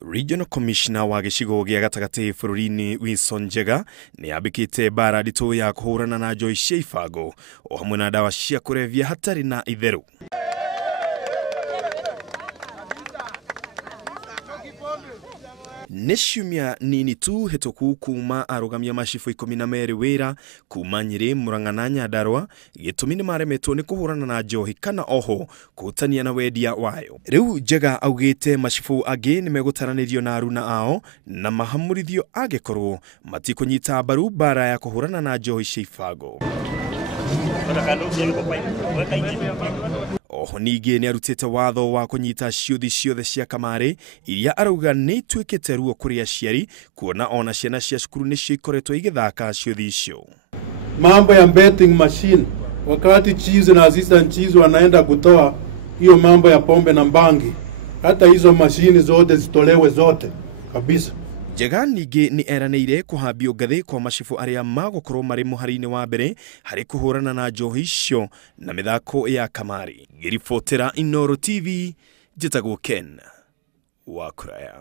Regional Commissioner wa gicigo gia gatagati bururi-ini Wilson Njega ni abikite bara ndito ya kuhurana na njohi cia ibango o hamwe na dawa cia kurevya hatari na itheru. Neshumia nini tu hetoku kuma arugamia mashifu 12 wira kuma Nyeri, Murang'a na Nyandarua gitumi ni maremetwo ni kuhurana na njohi kana oho kutania na wendia wayo. Riu Njega augite mashifu agi ni megutaranirio na aruna ao na mahamurithio agekorwo matikunyita mbaru bara ya kuhurana na njohi cia ibango. Oho ningi ni arutite watho wa kunyita ciuthi ciothe cia kamari iria arauga ni itwikite ruo kuri aciari kuona ona ciana cia cukuru nicio ikoretwo igithaka ciuthi icio. Mambo ya betting machine, wakati chizi na assistant chizi wanaenda kutoa hiyo mambo ya pombe na bangi, hata hizo mashini zote zitolewe zote kabisa. Njega ningi ni eranĩire kuhambio ngathi kwa mashifu aria magukorwo mari muhari-ini wa mbere hari kuhurana na njohi icio na mithako ya kamari. Ngiribotera Inooro TV, njitagwo Ken wa Kuraya.